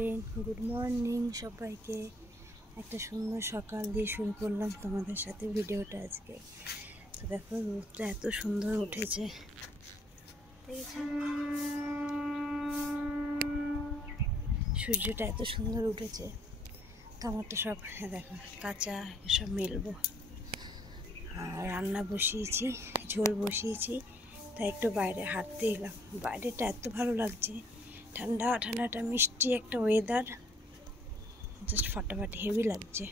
Friend, good morning সবাইকে। একটা সুন্দর সকাল দিয়ে শুরু করলাম তোমাদের সাথে ভিডিওটা আজকে। তো দেখো রোদটা এত সুন্দর উঠেছে, সূর্যটা এত সুন্দর উঠেছে। তো আমার তো সব দেখো কাঁচা সব মেলবো। আর রান্না বসিয়েছি, ঝোল বসিয়েছি, তাই একটু বাইরে হাঁটতে এলাম। বাইরেটা এত ভালো লাগছে, ঠান্ডা ঠান্ডাটা মিষ্টি একটা ওয়েদার, জাস্ট ফাটাফাটি হেভি লাগছে।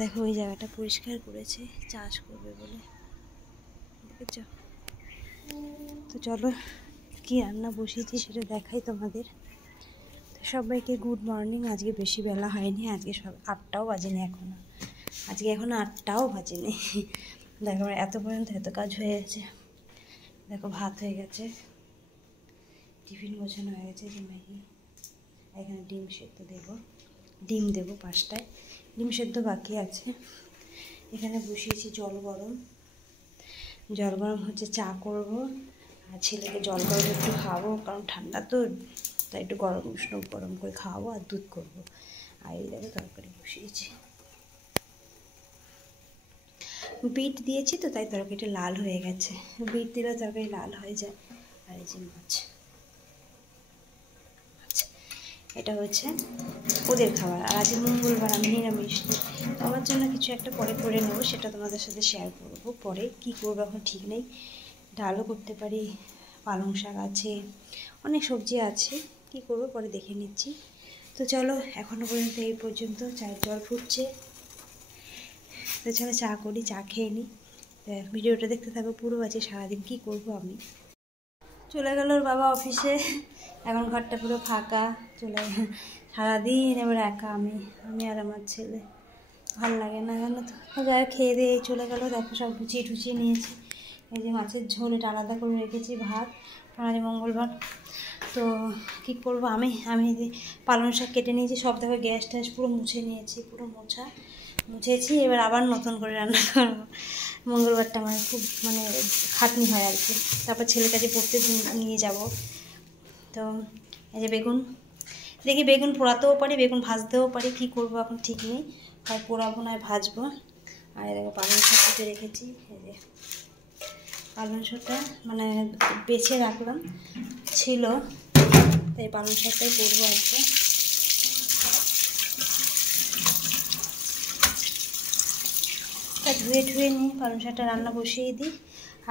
দেখো ওই জায়গাটা পরিষ্কার করেছে চাষ করবে বলে, দেখেছ? তো চলো কি রান্না বসিয়েছি সেটা দেখাই তোমাদের। তো সবাইকে গুড মর্নিং। আজকে বেশি বেলা হয়নি, আজকে সব 8টাও বাজেনি এখনো, আজকে এখনো 8টাও বাজেনি। দেখো এত পর্যন্ত এত কাজ হয়ে গেছে। দেখো ভাত হয়ে গেছে, টিফিন গোছানো হয়ে গেছে, যে ম্যাগি, এখানে ডিম সেদ্ধ দেবো, ডিম দেবো 5টায়, ডিম সেদ্ধ বাকি আছে। এখানে বসিয়েছি জল গরম, জল গরম হচ্ছে, চা করব। আর ছেলেকে জল গরম একটু খাওয়াবো, কারণ ঠান্ডা তো, তাই একটু গরম উষ্ণ গরম করে খাওয়াবো আর দুধ করবো। আর এই দেখো তরকারি বসিয়েছি, বিট দিয়েছি তো তাই তরকারিটা লাল হয়ে গেছে। বিট দিলে তরকারি লাল হয়ে যায়। আর এই যে মাছ, এটা হচ্ছে ওদের খাবার। আর আজ মঙ্গলবার, আমি নিরামিষ। আমার জন্য কিছু একটা পরে করে নেবো, সেটা তোমাদের সাথে শেয়ার করবো পরে। কি করবো এখন ঠিক নেই, ডালও করতে পারি, পালং শাক আছে, অনেক সবজি আছে, কি করবো পরে দেখে নিচ্ছি। তো চলো এখনও পর্যন্ত এই পর্যন্ত, চায়ের জল ফুটছে। তো চলো চা করি, চা খেয়ে নিই। ভিডিওটা দেখতে থাকো পুরো। আছে সারাদিন কি করব আমি। চলে গেল ওর বাবা অফিসে, এখন ঘরটা পুরো ফাঁকা। চলে সারাদিন এবার একা আমি আর আমার ছেলে, ভালো লাগে না জানো তো। যাই খেয়ে দিয়ে চলে গেলো। দেখো সব ঠুচিয়ে নিয়েছি। এই যে মাছের ঝোল, এটা আলাদা করে রেখেছি, ভাত, আজ মঙ্গলবার। তো কী করবো, আমি পালং শাক কেটে নিয়েছি সব। দেখো গ্যাস ট্যাস পুরো মুছে নিয়েছি, পুরো মুছেছি। এবার আবার নতুন করে রান্না করবো। মঙ্গলবারটা আমার খুব খাটনি হয় আর কি। তারপর ছেলের কাছে পড়তে নিয়ে যাব। তো এই যে বেগুন, দেখি বেগুন পোড়াতেও পারি, বেগুন ভাজতেও পারি, কি করবো এখন ঠিক নেই। হয় পোড়াবো নয় ভাজবো। আর দেখো পালং শাক কেটে রেখেছি। এই যে পালং শাকটা বেছে রাখলাম, ছিল, তাই পালং শাকটাই করবো আজকে। ধুয়ে নিই, পালং শাকটা রান্না বসিয়ে দিই।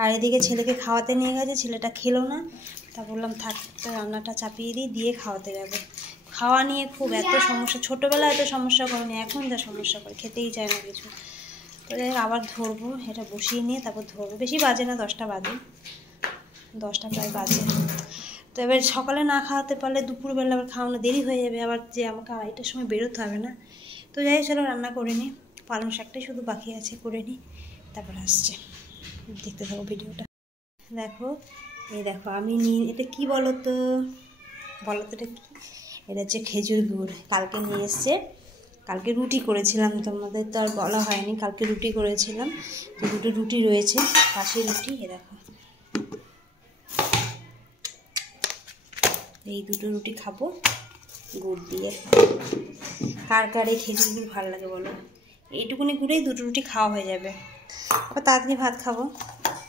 আর এদিকে ছেলেকে খাওয়াতে নিয়ে গেছে, ছেলেটা খেলো না, তা বললাম থাক, তো রান্নাটা চাপিয়ে দিই, দিয়ে খাওয়াতে যাবে। খাওয়া নিয়ে খুব এত সমস্যা, ছোটোবেলায় এত সমস্যা করেনি, এখন যা সমস্যা করে, খেতেই চায় না কিছু। তো আবার ধরবো, এটা বসিয়ে নিয়ে তারপর ধরবো। বেশি বাজে না, 10টা বাজে, 10টা প্রায় বাজে। তো এবার সকালে না খাওয়াতে পারলে দুপুরবেলা আবার খাওয়ানো দেরি হয়ে যাবে, আবার যে আমাকে 2:30টার সময় বেরোতে হবে না। তো যাই চলো রান্না করে নিই, পালং শাকটাই শুধু বাকি আছে, করে নিই, তারপর আসছে। দেখতে থাকো ভিডিওটা। দেখো এই দেখো আমি এটা কি বলো তো এটা কি? এটা হচ্ছে খেজুর গুড়, কালকে নিয়ে এসছে। কালকে রুটি করেছিলাম, তোমাদের তো আর বলা হয়নি, কালকে রুটি করেছিলাম। তো 2টো রুটি রয়েছে, পাশে রুটি। এ দেখো এই 2টো রুটি খাবো গুড় দিয়ে। কার কার এই খেজুর গুড় ভালো লাগে বলো? এইটুকুনি গুড়েই 2টো রুটি খাওয়া হয়ে যাবে, আবার তাড়াতাড়ি ভাত খাবো।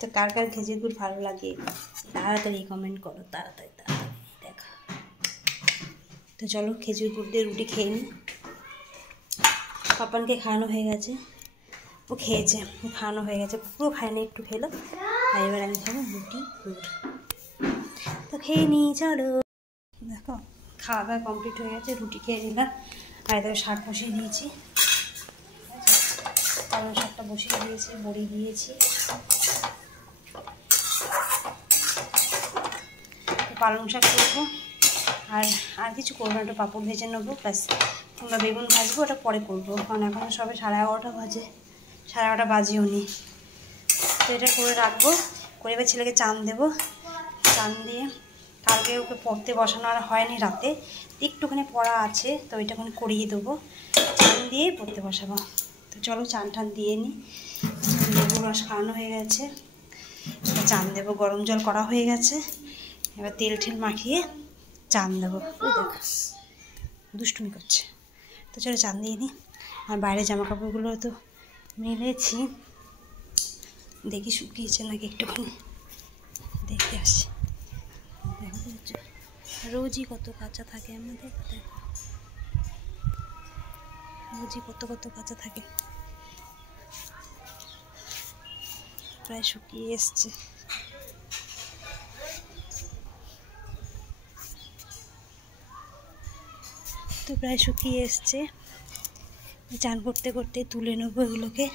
তো কার কার খেজুর গুড় ভালো লাগে তাড়াতাড়ি কমেন্ট করো, তাড়াতাড়ি দেখা। তো চলো খেজুর গুড় দিয়ে রুটি খেয়ে নিই। পাপানকে খাওয়ানো হয়ে গেছে, ও খেয়েছে, খাওয়ানো হয়ে গেছে, পুরো খায়নি, একটু খেলো। আর এবার আমি খাবো রুটি গুড়। তো খেয়ে নিই চলো। দেখো খাওয়া দাওয়া কমপ্লিট হয়ে গেছে, রুটি খেয়ে নিলাম। আর দেখো শাক বসিয়ে দিয়েছি, পালং শাকটা বসিয়ে দিয়েছি, বড়ি দিয়েছি। পালং শাক করবো, আর কিছু করবো না, একটু পাঁপড় ভেজে নেবো ব্যাস, কিংবা বেগুন ভাজবো, ওটা পরে করবো, কারণ এখন সবে 11:30 বাজে, 11:30 বাজেও নি। তো এটা করে রাখবো, করে এবার ছেলেকে চান দেবো। চান দিয়ে কালকে ওকে পড়তে বসানো আর হয়নি, রাতে একটুখানি পড়া আছে, তো ওইটাখানি করিয়ে দেবো, চান দিয়ে পড়তে বসাবো। তো চলো চান টান দিয়ে নিই। লেবু রস খাওয়ানো হয়ে গেছে, চান দেবো, গরম জল করা হয়ে গেছে। এবার তেল ঠেল মাখিয়ে চান দেবো। ওই দেখো দুষ্টুমি করছে। তো চলো চান দিয়ে নিই। আর বাইরে জামা কাপড়গুলো তো মেলেছি, দেখি শুকিয়েছে নাকি একটুখানি দেখে আসছি। দেখো রোজই কত কাঁচা থাকে আমাদের, দেখো রোজই কত কত কাঁচা থাকে। প্রায় শুকিয়ে এসছে। তো প্রায় শুকিয়ে এসছে। চান করতে করতে তুলে নেবো এগুলোকে।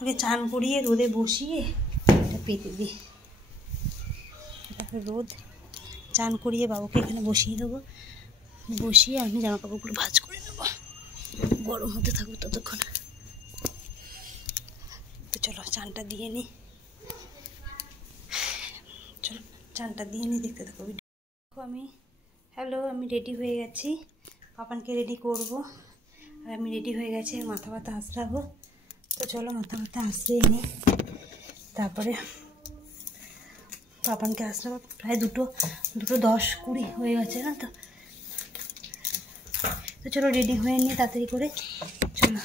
ওকে চান করিয়ে রোদে বসিয়ে এটা পেতে দিই। তারপরে রোদ চান করিয়ে বাবুকে এখানে বসিয়ে দেবো, বসিয়ে আমি জামা কাপড়গুলো ভাঁজ করে নেবো, গরম হতে থাকুক ততক্ষণ। তো চলো চানটা দিয়ে নিই, চলো চানটা দিয়ে নিই, দেখতে থাকো। আমি আমি রেডি হয়ে গেছি, পাপানকে রেডি করব। আর আমি রেডি হয়ে গেছি, মাথা ব্যথা আঁচড়াবো। তো চলো মাথা ব্যথা আঁচড়িয়ে নিই, তারপরে পাপানকে আঁচড়াবো। প্রায় দুটো 10-20 হয়ে গেছে না তো। তো চলো রেডি হয়ে নিই তাড়াতাড়ি করে, চলো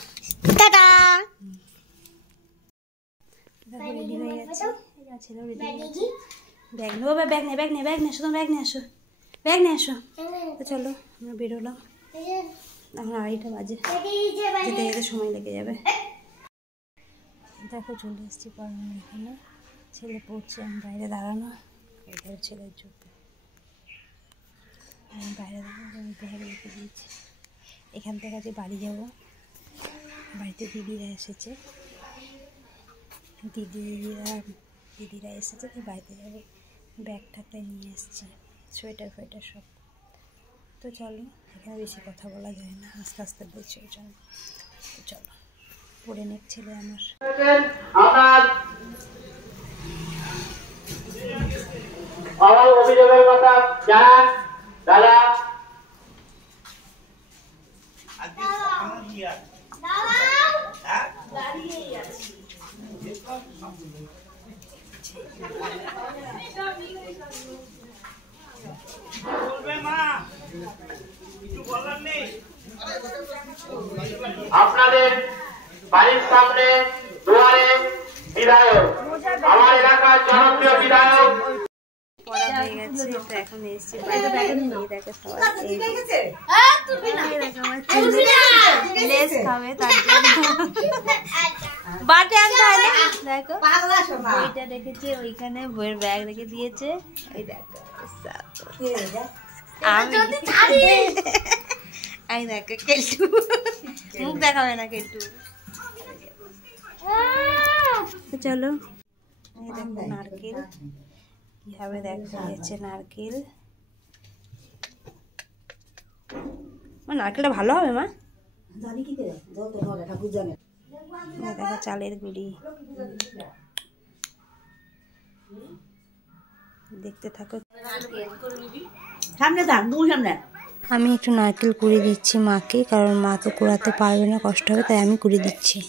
টাটা। দেখো রেডি হয়ে গেছে, ছেলেও রেডি হয়ে গেছে। ব্যাগ নেবো, ব্যাগ নিয়ে আসো, ব্যাগ নিয়ে আসো। তো চলো আমরা বেরোলাম, এখন 2:30 বাজে, যেতে যেতে সময় লেগে যাবে। দেখো চলে এসেছি পড়ানো এখানে, ছেলে পড়ছে, আমি বাইরে দাঁড়ানো, এটা ছেলের জন্য আমি বাইরে দাঁড়ানো, আমি ব্যাগ রেখে দিয়েছি। এখান থেকে আজকে বাড়ি যাব, বাড়িতে দিদিরা এসেছে, দিদিরা এসেছে, তো বাড়িতে যাবো। ব্যাগ ঠাকটা নিয়ে এসেছি, সোয়েটার সব। তো চলো, এখানে বেশি কথা বলা যায় না, আস্তে আস্তে বলছি ওই জন্য। তো চলো পড়ে নেক ছেলে আমার। অভিযোগের কথা জানান দাদা। আপনাদের বাড়ির সামনে দুয়ারে বিধায়ক, আমার এলাকার জনপ্রিয় বিধায়ক পড়া হয়ে গেছে। তো এখন এসেছি বাইরে, দেখো সবাই লেস খাবে, তার জন্য বাটে আনতে হয় না। দেখো বইটা রেখেছে ওইখানে, বইয়ের ব্যাগ রেখে দিয়েছে। ওই দেখো আমি দেখো কেলটু মুখ দেখাবে না, কেলটু। চলো এই দেখো নারকেল কিভাবে দেখা যাচ্ছে, নারকেল। নারকেলটা ভালো হবে মা, দেখো চালের গুঁড়ি, দেখতে থাকো। আমি একটু নারকেল কুড়িয়ে দিচ্ছি মাকে, কারণ মা তো কুড়াতে পারবে না, কষ্ট হবে, তাই আমি কুড়িয়ে দিচ্ছি।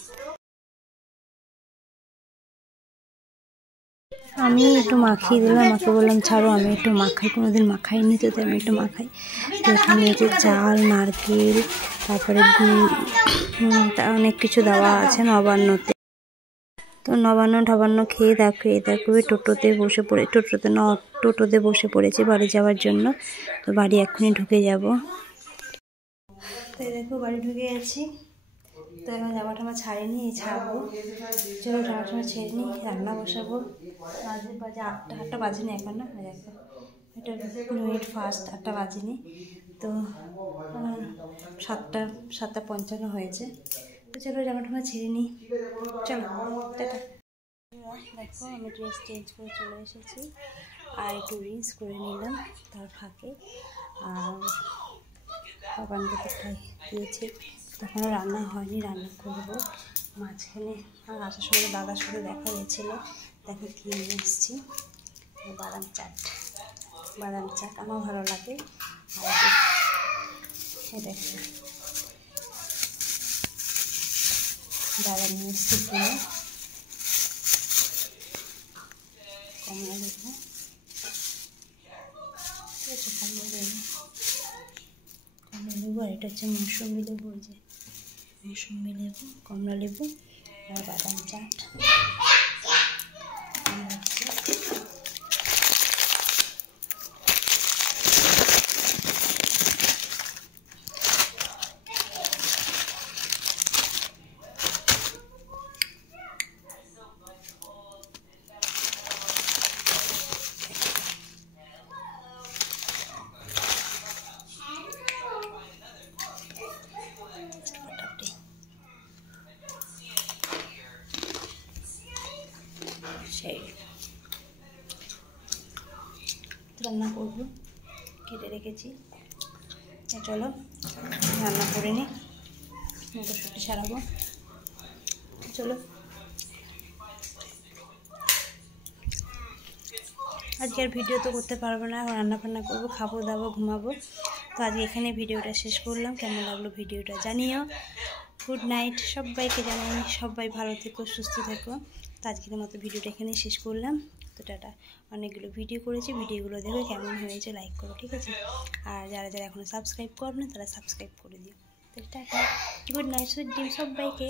আমি একটু মাখিয়ে দিলাম, মাকে বললাম ছাড়ো, আমি একটু মাখাই, কোনোদিন মাখাইনি তো, আমি একটু মাখাই। তো এখানে যে চাল, নারকেল, তারপরে অনেক কিছু দেওয়া আছে নবান্নতে। তো নবান্ন খেয়ে দেখো টোটোতে বসে পড়েছি বাড়ি যাওয়ার জন্য। তো বাড়ি এক্ষুনি ঢুকে যাব। তো দেখো বাড়ি ঢুকে গেছি। তো এখন জামা টামা ছাড়িনি, ছাড়বো। চলো জামা টামা ছেড়ে নিই, রান্না বসাবো। বাজে 8টা বাজেনি এখন, না দেখো এটা 2 মিনিট ফার্স্ট, 8টা বাজেনি। তো 7:55 হয়েছে। তো চলো জামা টামা ছেড়ে নিই, চলো টাটা। দেখো আমি ড্রেস চেঞ্জ করে চলে এসেছি, আর একটু রিলস করে নিলাম তার ফাঁকে। আর বাবানকে তো খাই দিয়েছি, তখনও রান্না হয়নি, রান্না করবো মাঝখানে। আর আসার সময় দাদার সাথে দেখা হয়েছিল, দেখো কি নিয়ে এসেছি, বাদাম চাট আমার ভালো লাগে। আর দেখো দাদা নিয়ে এসেছি কিনে, কমলা দেখো, ঠিক আছে। লেবু, আর এটা হচ্ছে মৌসুমি লেবু। ওই যে মৌসুমি লেবু, কমলা লেবু আর বাদাম চাট। সেই রান্না করবো, কেটে রেখেছি। চলো রান্না করে নিই, মটরশুঁটি ছাড়াবো। চলো আজকে আর ভিডিও তো করতে পারবো না, এখন রান্না বান্না করবো, খাবো দাবো, ঘুমাবো। তো আজকে এখানে ভিডিওটা শেষ করলাম। কেমন লাগলো ভিডিওটা জানিও। গুড নাইট সবাইকে জানাই, সবাই ভালো থেকো, সুস্থ থেকো। তো আজকের মতো ভিডিওটা এখানেই শেষ করলাম। তো টাটা। অনেকগুলো ভিডিও করেছি, ভিডিওগুলো দেখো কেমন হয়েছে লাইক করো, ঠিক আছে? আর যারা যারা এখনও সাবস্ক্রাইব করো না তারা সাবস্ক্রাইব করে দিও। তো tata, good night, sweet dream সবাইকে।